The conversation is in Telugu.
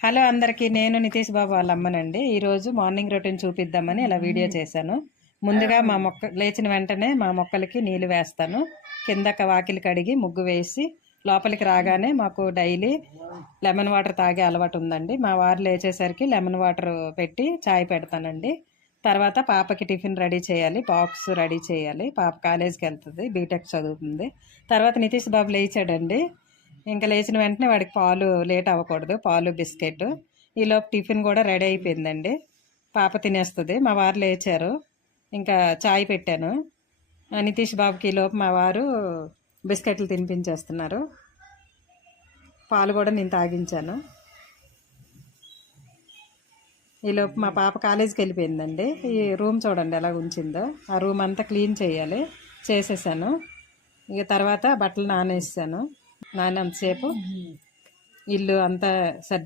హలో అందరికీ, నేను నితీష్ బాబు వాళ్ళ అమ్మనండి. ఈరోజు మార్నింగ్ రొటీన్ చూపిద్దామని ఇలా వీడియో చేశాను. ముందుగా మా మొక్క లేచిన వెంటనే మా మొక్కలకి నీళ్ళు వేస్తాను. కిందక వాకిలి కడిగి ముగ్గు వేసి లోపలికి రాగానే మాకు డైలీ లెమన్ వాటర్ తాగే అలవాటు ఉందండి. మా వారు లేచేసరికి లెమన్ వాటర్ పెట్టి చాయ్ పెడతానండి. తర్వాత పాపకి టిఫిన్ రెడీ చేయాలి, బాక్స్ రెడీ చేయాలి. పాప కాలేజీకి వెళ్తుంది, బీటెక్ చదువుతుంది. తర్వాత నితీష్ బాబు లేచాడండి. ఇంకా లేచిన వెంటనే వాడికి పాలు లేట్ అవ్వకూడదు, పాలు బిస్కెట్. ఈలోపు టిఫిన్ కూడా రెడీ అయిపోయిందండి, పాప తినేస్తుంది. మా వారు లేచారు, ఇంకా చాయ్ పెట్టాను నితీష్ బాబుకి. ఈలోపు మా వారు బిస్కెట్లు తినిపించేస్తున్నారు. పాలు కూడా నేను తాగించాను. ఈలోపు మా పాప కాలేజీకి వెళ్ళిపోయిందండి. ఈ రూమ్ చూడండి ఎలా ఉంచిందో. ఆ రూమ్ అంతా క్లీన్ చేయాలి, చేసేసాను. ఇక తర్వాత బట్టలు నానేసాను. నానంతసేపు ఇల్లు అంతా